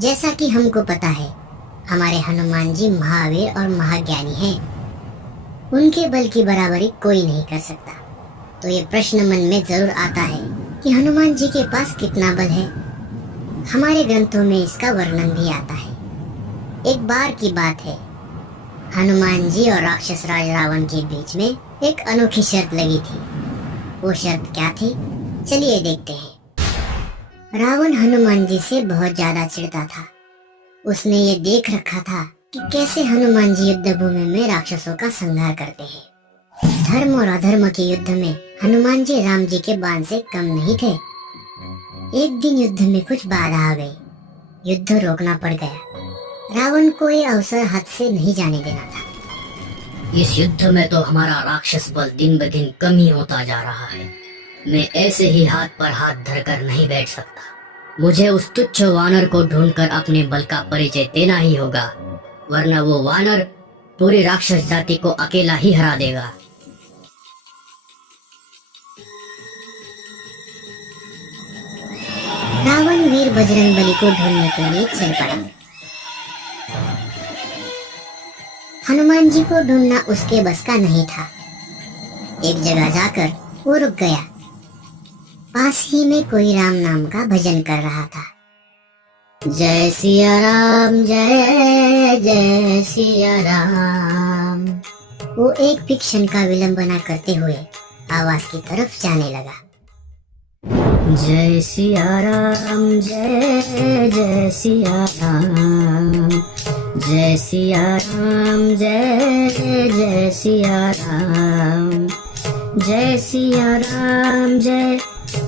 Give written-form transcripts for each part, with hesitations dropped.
जैसा कि हमको पता है, हमारे हनुमान जी महावीर और महाज्ञानी हैं। उनके बल की बराबरी कोई नहीं कर सकता। तो ये प्रश्न मन में जरूर आता है कि हनुमान जी के पास कितना बल है। हमारे ग्रंथों में इसका वर्णन भी आता है। एक बार की बात है, हनुमान जी और राक्षस राज रावण के बीच में एक अनोखी शर्त लगी थी। वो शर्त क्या थी, चलिए देखते हैं। रावण हनुमान जी से बहुत ज्यादा चिढ़ता था। उसने ये देख रखा था कि कैसे हनुमान जी युद्ध भूमि में राक्षसों का संहार करते हैं। धर्म और अधर्म के युद्ध में हनुमान जी राम जी के बाण से कम नहीं थे। एक दिन युद्ध में कुछ बाधा आ गई। युद्ध रोकना पड़ गया। रावण को ये अवसर हाथ से नहीं जाने देना था। इस युद्ध में तो हमारा राक्षस बल दिन ब दिन कम ही होता जा रहा है। मैं ऐसे ही हाथ पर हाथ धरकर नहीं बैठ सकता। मुझे उस तुच्छ वानर को ढूंढकर अपने बल का परिचय देना ही होगा, वरना वो वानर पूरी राक्षस जाति को अकेला ही हरा देगा। रावण वीर बजरंगबली को ढूंढने के लिए चल पड़ा। हनुमान जी को ढूंढना उसके बस का नहीं था। एक जगह जाकर वो रुक गया। पास ही में कोई राम नाम का भजन कर रहा था। जय सिया राम, जय जय सिया राम। वो एक भी क्षण का विलंब न करते हुए आवाज की तरफ जाने लगा। जय सिया राम, जय जय सिया राम, जय सिया राम, जय जय सिया राम, जय सिया राम, जय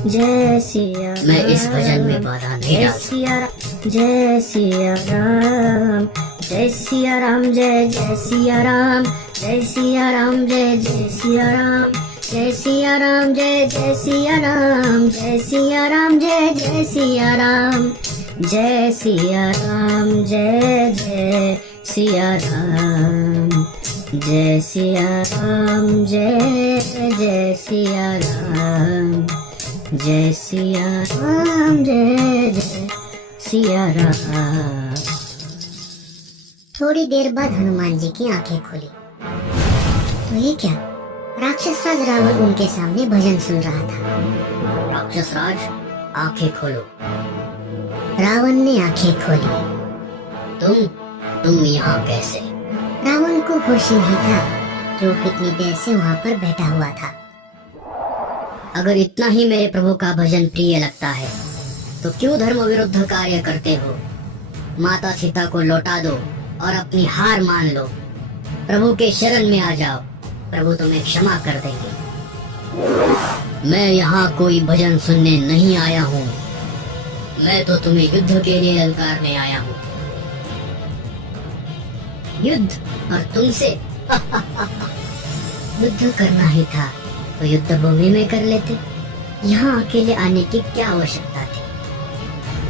जय सिया। मैं इस भजन में बाधा नहीं डाल सकता। जय सिया राम, जय सिया राम, जय जय सिया राम, जय सिया राम, जय जय सिया राम, जय सिया राम, जय जय सिया राम, जय सिया राम, जय जय सिया राम, जय सिया राम, जय जय सिया राम, जय सिया राम, जय जय सिया राम, जय सिया राम, जय जय सिया राम। थोड़ी देर बाद हनुमान जी की आंखें खुली। तो ये क्या, राक्षस राज रावण उनके सामने भजन सुन रहा था। राक्षस राज, आंखें खोलो। रावण ने आंखें खोली। तुम यहाँ कैसे? रावण को होश नहीं था कि वो कितनी देर से वहाँ पर बैठा हुआ था। अगर इतना ही मेरे प्रभु का भजन प्रिय लगता है तो क्यों धर्म विरुद्ध कार्य करते हो? माता सीता को लौटा दो और अपनी हार मान लो। प्रभु के शरण में आ जाओ, प्रभु तुम्हें क्षमा कर देंगे। मैं यहाँ कोई भजन सुनने नहीं आया हूँ। मैं तो तुम्हें युद्ध के लिए ललकारने आया हूँ। युद्ध? और तुमसे? युद्ध करना ही था तो युद्ध भूमि में कर लेते। यहाँ अकेले आने की क्या आवश्यकता थी?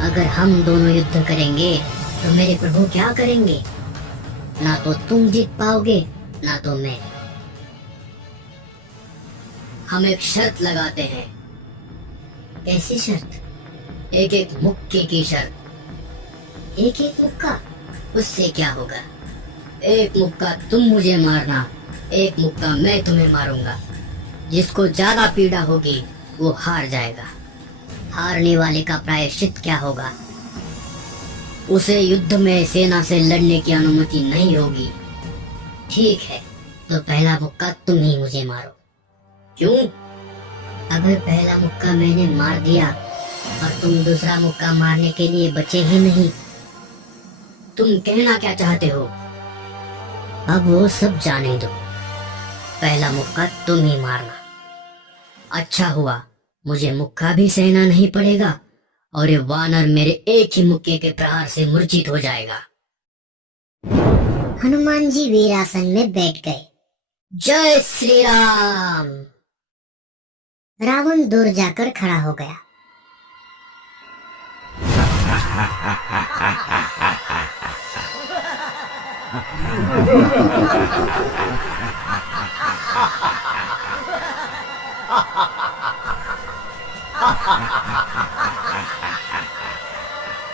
अगर हम दोनों युद्ध करेंगे तो मेरे प्रभु क्या करेंगे? ना तो तुम जीत पाओगे ना तो मैं। हम एक शर्त लगाते हैं। ऐसी शर्त? एक एक मुक्के की शर्त। एक एक मुक्का? उससे क्या होगा? एक मुक्का तुम मुझे मारना, एक मुक्का मैं तुम्हें मारूंगा। जिसको ज्यादा पीड़ा होगी वो हार जाएगा। हारने वाले का प्रायश्चित क्या होगा? उसे युद्ध में सेना से लड़ने की अनुमति नहीं होगी। ठीक है, तो पहला मुक्का तुम ही मुझे मारो। क्यों? अगर पहला मुक्का मैंने मार दिया और तुम दूसरा मुक्का मारने के लिए बचे ही नहीं, तुम कहना क्या चाहते हो? अब वो सब जाने दो। पहला मुक्का तुम ही मारना। अच्छा हुआ, मुझे मुक्का भी सहना नहीं पड़ेगा और ये वानर मेरे एक ही मुक्के के प्रहार से मूर्छित हो जाएगा। हनुमान जी वीरासन में बैठ गए। जय श्री राम। रावण दूर जाकर खड़ा हो गया।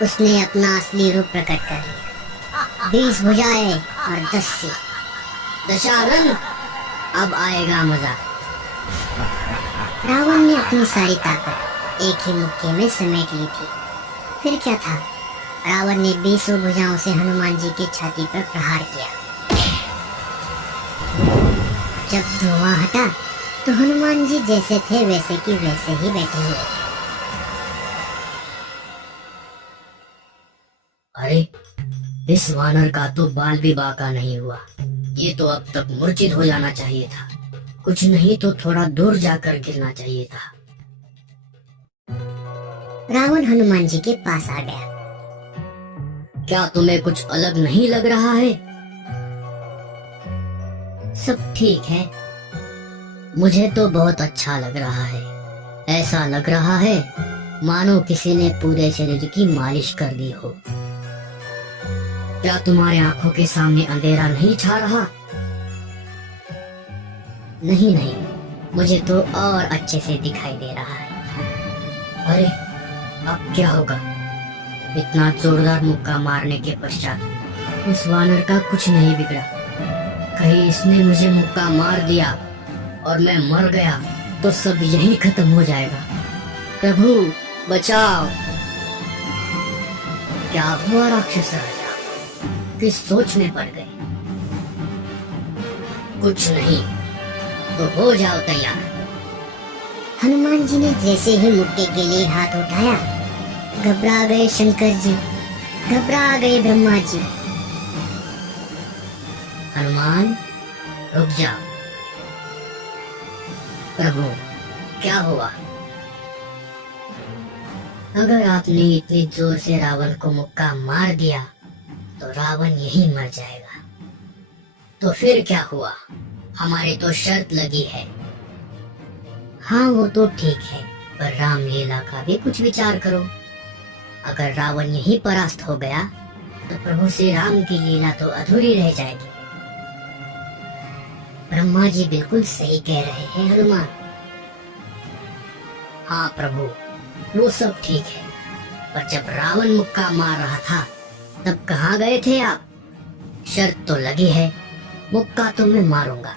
उसने अपना असली रूप प्रकट कर लिया। 20 भुजाएं और 10 सिर। दशानन, अब आएगा मजा। रावण ने अपनी सारी ताकत एक ही मुक्के में समेट ली थी। फिर क्या था, रावण ने 20 भुजाओं से हनुमान जी की छाती पर प्रहार किया। जब धुआं हटा तो हनुमान जी जैसे थे वैसे की वैसे ही बैठे हुए। अरे, इस वानर का तो बाल भी बांका नहीं हुआ। ये तो अब तक मूर्छित हो जाना चाहिए था। कुछ नहीं तो थोड़ा दूर जाकर गिरना चाहिए था। रावण हनुमान जी के पास आ गया। क्या तुम्हें कुछ अलग नहीं लग रहा है? सब ठीक है। मुझे तो बहुत अच्छा लग रहा है। ऐसा लग रहा है मानो किसी ने पूरे शरीर की मालिश कर दी हो। क्या तुम्हारे आंखों के सामने अंधेरा नहीं छा रहा? नहीं नहीं, मुझे तो और अच्छे से दिखाई दे रहा है। अरे, अब क्या होगा? इतना जोरदार मुक्का मारने के पश्चात उस वानर का कुछ नहीं बिगड़ा। कहीं इसने मुझे मुक्का मार दिया और मैं मर गया तो सब यही खत्म हो जाएगा। प्रभु बचाओ। क्या हुआ राक्षस राजा? किस सोच में पड़ गए? कुछ नहीं, तो हो जाओ तैयार। हनुमान जी ने जैसे ही मुक्के के लिए हाथ उठाया, घबरा गए शंकर जी, घबरा गए ब्रह्मा जी। हनुमान, रुक जाओ। प्रभु, क्या हुआ? अगर आपने इतनी जोर से रावण को मुक्का मार दिया तो रावण यही मर जाएगा। तो फिर क्या हुआ? हमारी तो शर्त लगी है। हाँ वो तो ठीक है, पर रामलीला का भी कुछ विचार करो। अगर रावण यही परास्त हो गया तो प्रभु श्री राम की लीला तो अधूरी रह जाएगी। ब्रह्मा जी बिल्कुल सही कह रहे हैं हनुमान। हाँ प्रभु, वो सब ठीक है, पर जब रावण मुक्का मार रहा था तब कहाँ गए थे आप? शर्त तो लगी है, मुक्का तो मैं मारूंगा।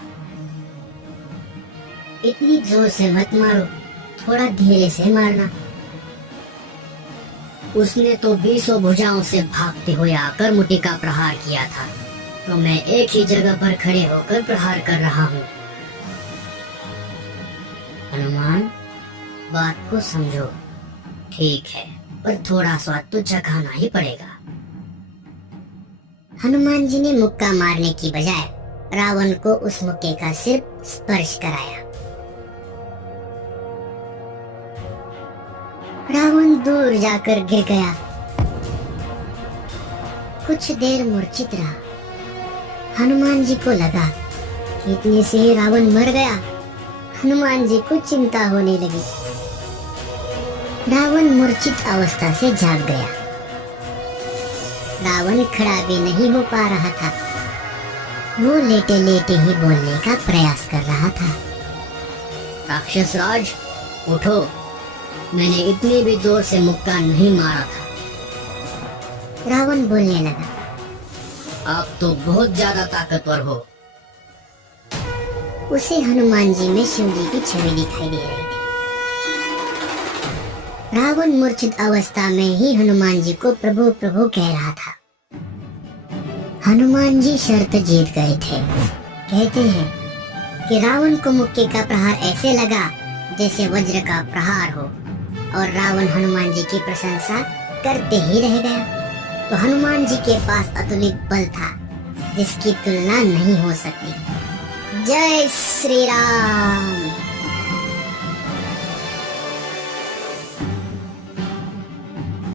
इतनी जोर से मत मारो, थोड़ा धीरे से मारना। उसने तो 20 भुजाओं से भागते हुए आकर मुट्ठी का प्रहार किया था, तो मैं एक ही जगह पर खड़े होकर प्रहार कर रहा हूँ। हनुमान, बात को समझो। ठीक है, पर थोड़ा स्वाद तो चखाना ही पड़ेगा। हनुमान जी ने मुक्का मारने की बजाय रावण को उस मुक्के का सिर्फ स्पर्श कराया। रावण दूर जाकर गिर गया। कुछ देर मूर्छित रहा। हनुमान जी को लगा कि इतने से ही रावण मर गया। हनुमान जी को चिंता होने लगी। रावण मूर्छित अवस्था से जाग गया। रावण खड़ा भी नहीं हो पा रहा था। वो लेटे लेटे ही बोलने का प्रयास कर रहा था। राक्षस राज, उठो। मैंने इतनी भी जोर से मुक्का नहीं मारा था। रावण बोलने लगा, आप तो बहुत ज्यादा ताकतवर हो। उसे हनुमान जी में शिव जी की छवि दिखाई दे रही थी। रावण मूर्छित अवस्था में ही हनुमान जी को प्रभु प्रभु कह रहा था। हनुमान जी शर्त जीत गए थे। कहते हैं कि रावण को मुक्के का प्रहार ऐसे लगा जैसे वज्र का प्रहार हो, और रावण हनुमान जी की प्रशंसा करते ही रह गया। तो हनुमान जी के पास अतुलित बल था जिसकी तुलना नहीं हो सकती। जय श्री राम।